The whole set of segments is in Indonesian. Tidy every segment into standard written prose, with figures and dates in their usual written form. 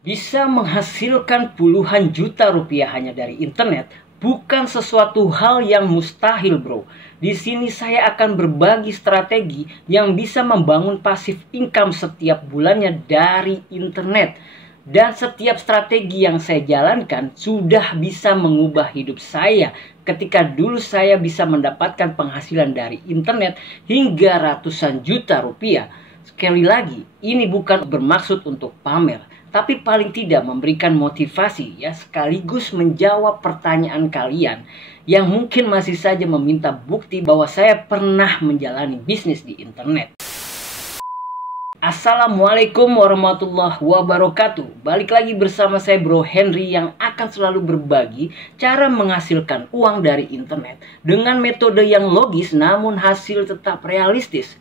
Bisa menghasilkan puluhan juta rupiah hanya dari internet bukan sesuatu hal yang mustahil, bro. Di sini saya akan berbagi strategi yang bisa membangun pasif income setiap bulannya dari internet. Dan setiap strategi yang saya jalankan sudah bisa mengubah hidup saya. Ketika dulu saya bisa mendapatkan penghasilan dari internet hingga ratusan juta rupiah. Sekali lagi, ini bukan bermaksud untuk pamer, tapi paling tidak memberikan motivasi ya, sekaligus menjawab pertanyaan kalian yang mungkin masih saja meminta bukti bahwa saya pernah menjalani bisnis di internet. Assalamualaikum warahmatullahi wabarakatuh. Balik lagi bersama saya Bro Henry yang akan selalu berbagi cara menghasilkan uang dari internet dengan metode yang logis namun hasil tetap realistis.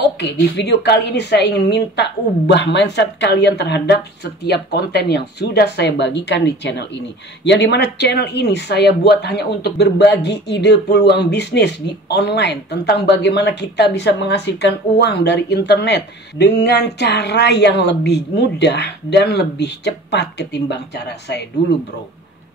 Oke, di video kali ini saya ingin minta ubah mindset kalian terhadap setiap konten yang sudah saya bagikan di channel ini. Yang dimana channel ini saya buat hanya untuk berbagi ide peluang bisnis di online. Tentang bagaimana kita bisa menghasilkan uang dari internet dengan cara yang lebih mudah dan lebih cepat ketimbang cara saya dulu, bro.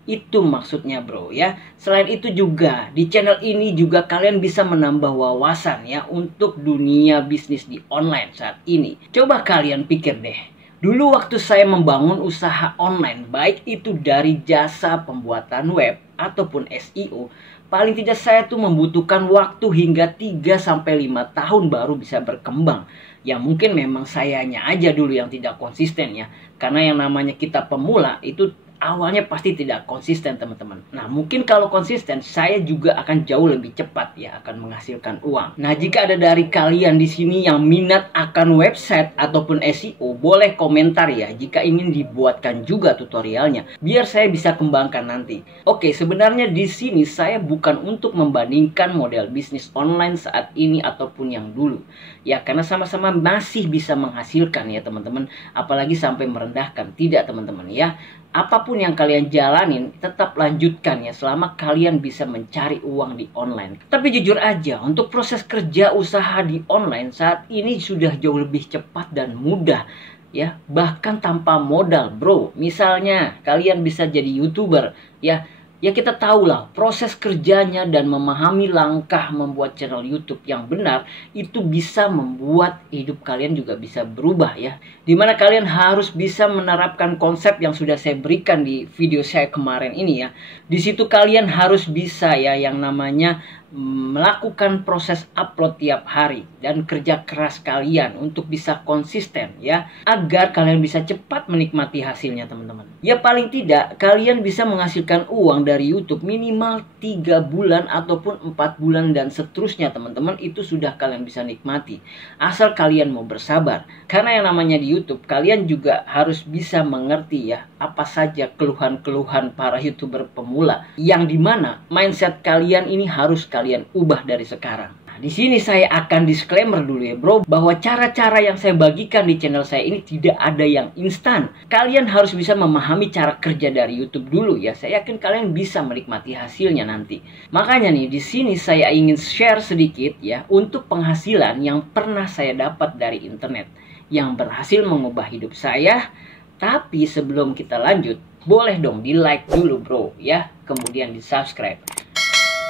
Itu maksudnya, bro, ya. Selain itu juga di channel ini juga kalian bisa menambah wawasan ya untuk dunia bisnis di online saat ini. Coba kalian pikir deh. Dulu waktu saya membangun usaha online, baik itu dari jasa pembuatan web ataupun SEO, paling tidak saya tuh membutuhkan waktu hingga 3-5 tahun baru bisa berkembang. Ya mungkin memang sayanya aja dulu yang tidak konsisten ya. Karena yang namanya kita pemula itu awalnya pasti tidak konsisten, teman-teman. Nah, mungkin kalau konsisten, saya juga akan jauh lebih cepat ya akan menghasilkan uang. Nah, jika ada dari kalian di sini yang minat akan website ataupun SEO, boleh komentar ya jika ingin dibuatkan juga tutorialnya, biar saya bisa kembangkan nanti. Oke, sebenarnya di sini saya bukan untuk membandingkan model bisnis online saat ini ataupun yang dulu. Ya, karena sama-sama masih bisa menghasilkan ya, teman-teman. Apalagi sampai merendahkan. Tidak, teman-teman ya. Apapun yang kalian jalanin, tetap lanjutkan ya selama kalian bisa mencari uang di online. Tapi jujur aja, untuk proses kerja usaha di online saat ini sudah jauh lebih cepat dan mudah ya, bahkan tanpa modal, bro. Misalnya kalian bisa jadi YouTuber ya. Ya kita tahulah proses kerjanya dan memahami langkah membuat channel YouTube yang benar itu bisa membuat hidup kalian juga bisa berubah ya. Dimana kalian harus bisa menerapkan konsep yang sudah saya berikan di video saya kemarin ini ya. Di situ kalian harus bisa ya yang namanya melakukan proses upload tiap hari dan kerja keras kalian untuk bisa konsisten ya, agar kalian bisa cepat menikmati hasilnya, teman-teman. Ya paling tidak kalian bisa menghasilkan uang dari YouTube minimal 3 bulan ataupun 4 bulan dan seterusnya, teman-teman. Itu sudah kalian bisa nikmati asal kalian mau bersabar. Karena yang namanya di YouTube kalian juga harus bisa mengerti ya apa saja keluhan-keluhan para YouTuber pemula, yang dimana mindset kalian ini harus kalian ubah dari sekarang. Nah, di sini saya akan disclaimer dulu ya, bro, bahwa cara-cara yang saya bagikan di channel saya ini tidak ada yang instan. Kalian harus bisa memahami cara kerja dari YouTube dulu ya. Saya yakin kalian bisa menikmati hasilnya nanti. Makanya nih di sini saya ingin share sedikit ya untuk penghasilan yang pernah saya dapat dari internet yang berhasil mengubah hidup saya. Tapi sebelum kita lanjut, boleh dong di like dulu, bro ya, kemudian di subscribe.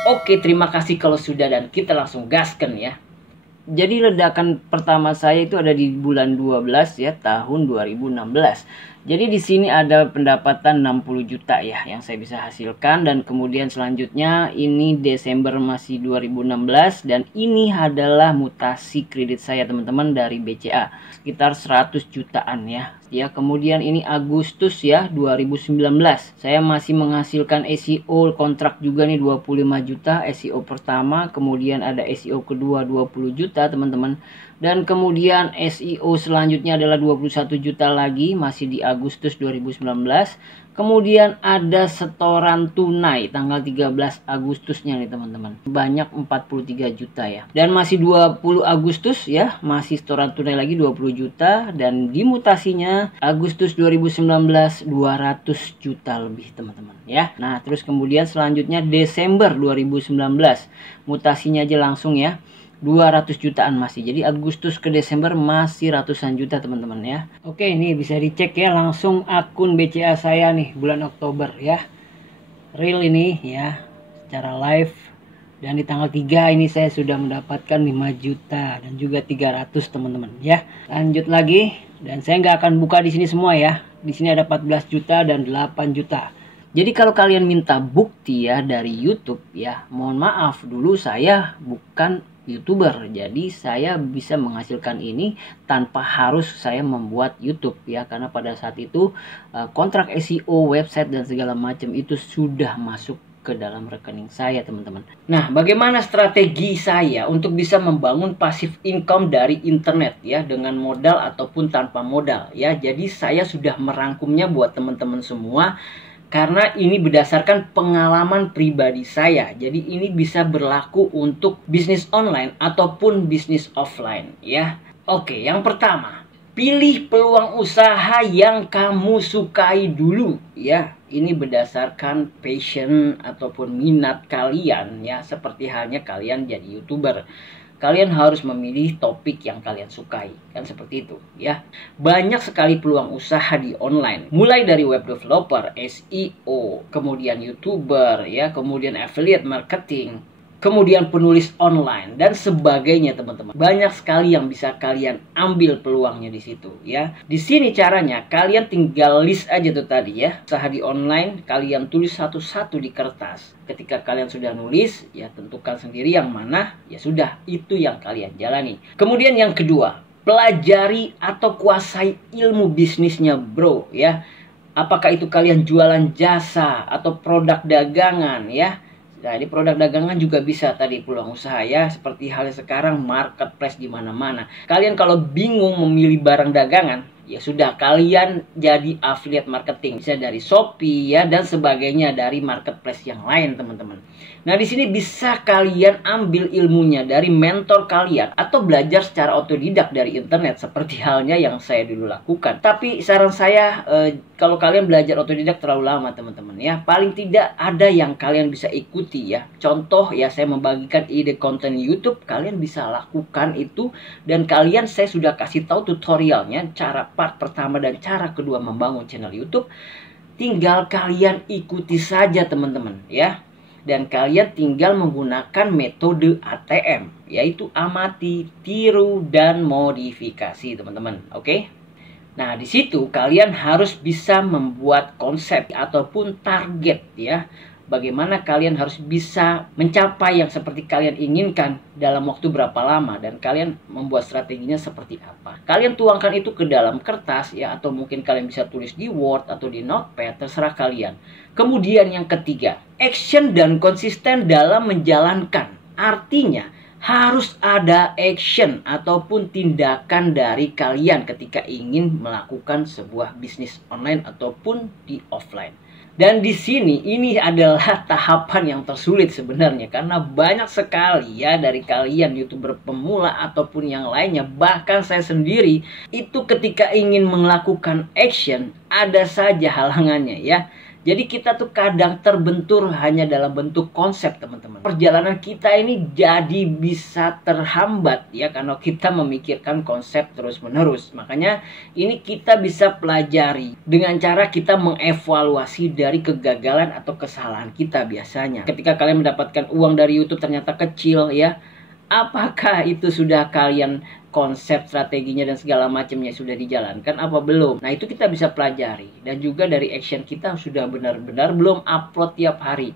Oke, terima kasih kalau sudah, dan kita langsung gaskan ya. Jadi ledakan pertama saya itu ada di bulan 12 ya, tahun 2016. Jadi di sini ada pendapatan 60 juta ya yang saya bisa hasilkan, dan kemudian selanjutnya ini Desember masih 2016, dan ini adalah mutasi kredit saya, teman-teman, dari BCA sekitar 100 jutaan ya. Ya, kemudian ini Agustus ya 2019. Saya masih menghasilkan SEO kontrak juga nih 25 juta SEO pertama, kemudian ada SEO kedua 20 juta, teman-teman. Dan kemudian SEO selanjutnya adalah 21 juta lagi, masih di Agustus 2019. Kemudian ada setoran tunai tanggal 13 Agustusnya nih, teman-teman. Banyak 43 juta ya. Dan masih 20 Agustus ya, masih setoran tunai lagi 20 juta. Dan dimutasinya Agustus 2019 200 juta lebih, teman-teman ya. Nah, terus kemudian selanjutnya Desember 2019. Mutasinya aja langsung ya. 200 jutaan masih. Jadi Agustus ke Desember masih ratusan juta teman-teman ya. Oke, ini bisa dicek ya langsung akun BCA saya nih bulan Oktober ya. Real ini ya, secara live. Dan di tanggal 3 ini saya sudah mendapatkan 5 juta dan juga 300 teman-teman ya. Lanjut lagi, dan saya nggak akan buka di sini semua ya. Di sini ada 14 juta dan 8 juta. Jadi kalau kalian minta bukti ya dari YouTube ya, mohon maaf dulu saya bukan YouTuber. Jadi saya bisa menghasilkan ini tanpa harus saya membuat YouTube ya, karena pada saat itu kontrak SEO website dan segala macam itu sudah masuk ke dalam rekening saya teman-teman. Nah, bagaimana strategi saya untuk bisa membangun passive income dari internet ya, dengan modal ataupun tanpa modal ya. Jadi saya sudah merangkumnya buat teman-teman semua karena ini berdasarkan pengalaman pribadi saya. Jadi ini bisa berlaku untuk bisnis online ataupun bisnis offline ya. Oke, yang pertama, pilih peluang usaha yang kamu sukai dulu ya. Ini berdasarkan passion ataupun minat kalian ya. Seperti halnya kalian jadi YouTuber, kalian harus memilih topik yang kalian sukai, kan seperti itu ya. Banyak sekali peluang usaha di online, mulai dari web developer, SEO, kemudian YouTuber ya, kemudian affiliate marketing, kemudian penulis online dan sebagainya teman-teman. Banyak sekali yang bisa kalian ambil peluangnya di situ ya. Di sini caranya kalian tinggal list aja tuh tadi ya. Usaha di online kalian tulis satu-satu di kertas. Ketika kalian sudah nulis ya, tentukan sendiri yang mana, ya sudah itu yang kalian jalani. Kemudian yang kedua, pelajari atau kuasai ilmu bisnisnya bro ya. Apakah itu kalian jualan jasa atau produk dagangan ya. Nah, di produk dagangan juga bisa tadi peluang usaha ya, seperti halnya sekarang marketplace di mana-mana. Kalian kalau bingung memilih barang dagangan, ya sudah kalian jadi affiliate marketing, bisa dari Shopee ya dan sebagainya, dari marketplace yang lain teman-teman. Nah, di sini bisa kalian ambil ilmunya dari mentor kalian atau belajar secara otodidak dari internet seperti halnya yang saya dulu lakukan. Tapi saran saya kalau kalian belajar otodidak terlalu lama teman-teman ya, paling tidak ada yang kalian bisa ikuti ya. Contoh ya, saya membagikan ide konten YouTube, kalian bisa lakukan itu, dan kalian saya sudah kasih tahu tutorialnya, cara part pertama dan cara kedua membangun channel YouTube. Tinggal kalian ikuti saja teman-teman ya. Dan kalian tinggal menggunakan metode ATM, yaitu amati, tiru, dan modifikasi teman-teman. Oke? Nah, di situ kalian harus bisa membuat konsep ataupun target ya. Bagaimana kalian harus bisa mencapai yang seperti kalian inginkan dalam waktu berapa lama, dan kalian membuat strateginya seperti apa. Kalian tuangkan itu ke dalam kertas ya, atau mungkin kalian bisa tulis di Word atau di Notepad, terserah kalian. Kemudian yang ketiga, action dan konsisten dalam menjalankan. Artinya harus ada action ataupun tindakan dari kalian ketika ingin melakukan sebuah bisnis online ataupun di offline. Dan di sini ini adalah tahapan yang tersulit sebenarnya, karena banyak sekali ya dari kalian YouTuber pemula ataupun yang lainnya, bahkan saya sendiri itu ketika ingin melakukan action ada saja halangannya ya. Jadi kita tuh kadang terbentur hanya dalam bentuk konsep teman-teman. Perjalanan kita ini jadi bisa terhambat ya, karena kita memikirkan konsep terus-menerus. Makanya ini kita bisa pelajari dengan cara kita mengevaluasi dari kegagalan atau kesalahan kita biasanya. Ketika kalian mendapatkan uang dari YouTube ternyata kecil ya, apakah itu sudah kalian konsep strateginya dan segala macamnya sudah dijalankan apa belum? Nah, itu kita bisa pelajari. Dan juga dari action kita sudah benar-benar belum upload tiap hari.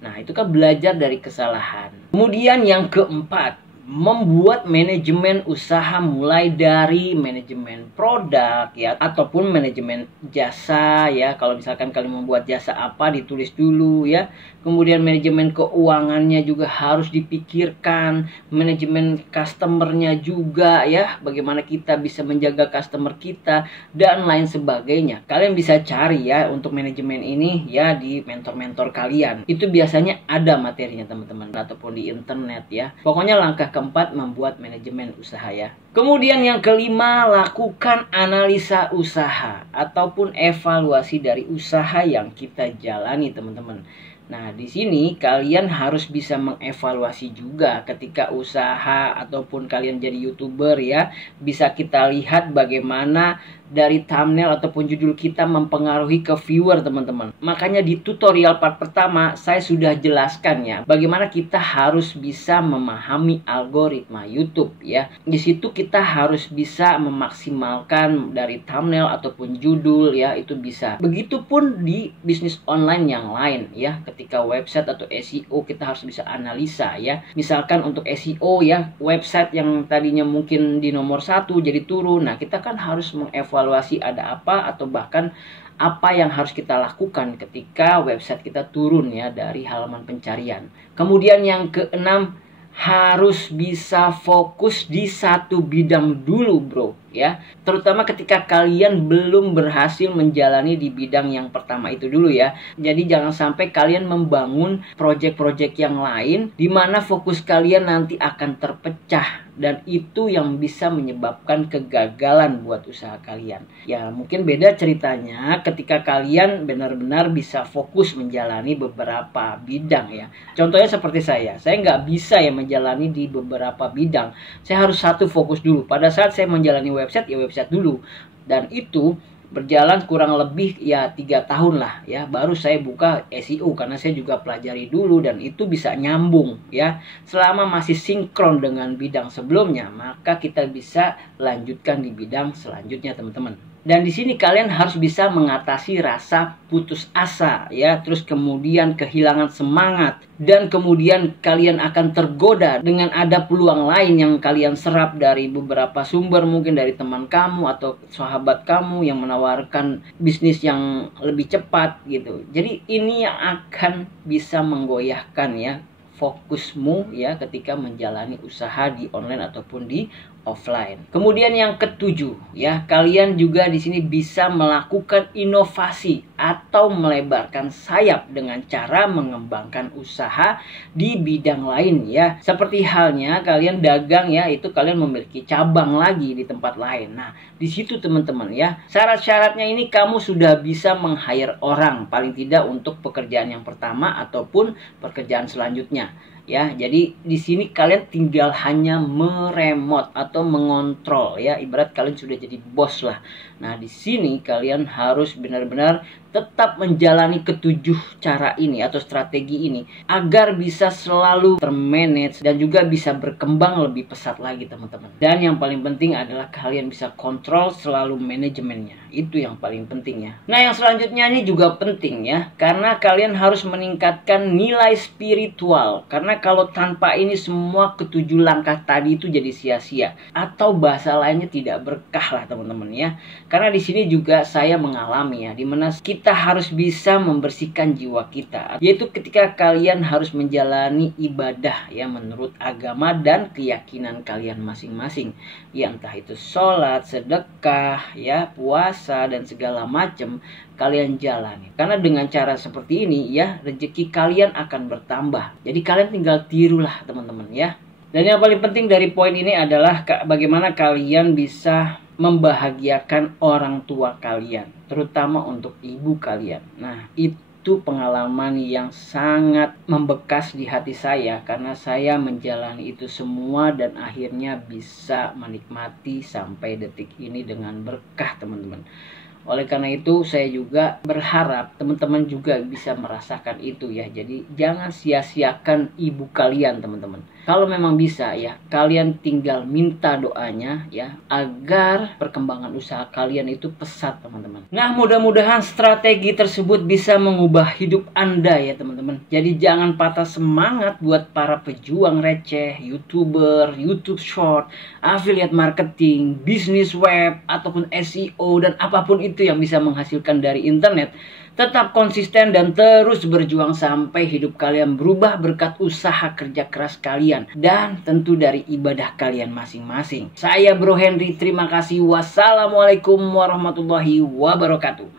Nah, itu kan belajar dari kesalahan. Kemudian yang keempat, membuat manajemen usaha mulai dari manajemen produk ya, ataupun manajemen jasa ya. Kalau misalkan kalian membuat jasa apa, ditulis dulu ya. Kemudian manajemen keuangannya juga harus dipikirkan, manajemen customernya juga ya, bagaimana kita bisa menjaga customer kita dan lain sebagainya. Kalian bisa cari ya untuk manajemen ini ya di mentor-mentor kalian. Itu biasanya ada materinya teman-teman, ataupun di internet ya. Pokoknya langkah keempat, membuat manajemen usaha ya. Kemudian yang kelima, lakukan analisa usaha ataupun evaluasi dari usaha yang kita jalani teman-teman. Nah, di sini kalian harus bisa mengevaluasi juga ketika usaha ataupun kalian jadi YouTuber ya. Bisa kita lihat bagaimana dari thumbnail ataupun judul kita mempengaruhi ke viewer, teman-teman. Makanya di tutorial part pertama saya sudah jelaskan ya bagaimana kita harus bisa memahami algoritma YouTube ya. Di situ kita harus bisa memaksimalkan dari thumbnail ataupun judul ya, itu bisa. Begitupun di bisnis online yang lain ya. Ketika website atau SEO kita harus bisa analisa ya. Misalkan untuk SEO ya, website yang tadinya mungkin di nomor 1 jadi turun. Nah, kita kan harus mengevaluasi ada apa atau bahkan apa yang harus kita lakukan ketika website kita turun ya dari halaman pencarian. Kemudian yang keenam, harus bisa fokus di satu bidang dulu bro ya. Terutama ketika kalian belum berhasil menjalani di bidang yang pertama itu dulu ya. Jadi jangan sampai kalian membangun project-project yang lain di mana fokus kalian nanti akan terpecah, dan itu yang bisa menyebabkan kegagalan buat usaha kalian. Ya mungkin beda ceritanya ketika kalian benar-benar bisa fokus menjalani beberapa bidang ya. Contohnya seperti saya nggak bisa ya menjalani di beberapa bidang. Saya harus satu fokus dulu. Pada saat saya menjalani website ya website dulu, dan itu berjalan kurang lebih ya 3 tahun lah ya, baru saya buka SEO karena saya juga pelajari dulu dan itu bisa nyambung ya. Selama masih sinkron dengan bidang sebelumnya, maka kita bisa lanjutkan di bidang selanjutnya, teman-teman. Dan di sini kalian harus bisa mengatasi rasa putus asa ya, terus kemudian kehilangan semangat, dan kemudian kalian akan tergoda dengan ada peluang lain yang kalian serap dari beberapa sumber, mungkin dari teman kamu atau sahabat kamu yang menawarkan bisnis yang lebih cepat gitu. Jadi ini yang akan bisa menggoyahkan ya fokusmu ya ketika menjalani usaha di online ataupun di offline. Kemudian yang ketujuh ya, kalian juga di sini bisa melakukan inovasi atau melebarkan sayap dengan cara mengembangkan usaha di bidang lain ya. Seperti halnya kalian dagang ya, itu kalian memiliki cabang lagi di tempat lain. Nah, di situ teman-teman ya, syarat-syaratnya ini kamu sudah bisa meng-hire orang paling tidak untuk pekerjaan yang pertama ataupun pekerjaan selanjutnya. Ya, jadi di sini kalian tinggal hanya meremote atau mengontrol ya, ibarat kalian sudah jadi bos lah. Nah, di sini kalian harus benar-benar tetap menjalani ketujuh cara ini atau strategi ini agar bisa selalu termanage dan juga bisa berkembang lebih pesat lagi, teman-teman. Dan yang paling penting adalah kalian bisa kontrol selalu manajemennya. Itu yang paling penting ya. Nah, yang selanjutnya ini juga penting ya, karena kalian harus meningkatkan nilai spiritual. Karena kalau tanpa ini semua ketujuh langkah tadi itu jadi sia-sia, atau bahasa lainnya tidak berkah lah, teman-teman ya. Karena di sini juga saya mengalami ya, dimana kita harus bisa membersihkan jiwa kita, yaitu ketika kalian harus menjalani ibadah ya menurut agama dan keyakinan kalian masing-masing ya, entah itu sholat, sedekah ya, puasa dan segala macam kalian jalani. Karena dengan cara seperti ini ya, rezeki kalian akan bertambah. Jadi kalian tinggal tirulah, teman-teman ya. Dan yang paling penting dari poin ini adalah bagaimana kalian bisa membahagiakan orang tua kalian, terutama untuk ibu kalian. Nah, itu pengalaman yang sangat membekas di hati saya karena saya menjalani itu semua dan akhirnya bisa menikmati sampai detik ini dengan berkah, teman-teman. Oleh karena itu saya juga berharap teman-teman juga bisa merasakan itu ya. Jadi jangan sia-siakan ibu kalian, teman-teman. Kalau memang bisa ya, kalian tinggal minta doanya ya agar perkembangan usaha kalian itu pesat, teman-teman. Nah, mudah-mudahan strategi tersebut bisa mengubah hidup Anda ya, teman-teman. Jadi jangan patah semangat buat para pejuang receh, YouTuber, YouTube Short, affiliate marketing, bisnis web ataupun SEO dan apapun itu yang bisa menghasilkan dari internet. Tetap konsisten dan terus berjuang sampai hidup kalian berubah berkat usaha kerja keras kalian dan tentu dari ibadah kalian masing-masing. Saya Bro Henry, terima kasih. Wassalamualaikum warahmatullahi wabarakatuh.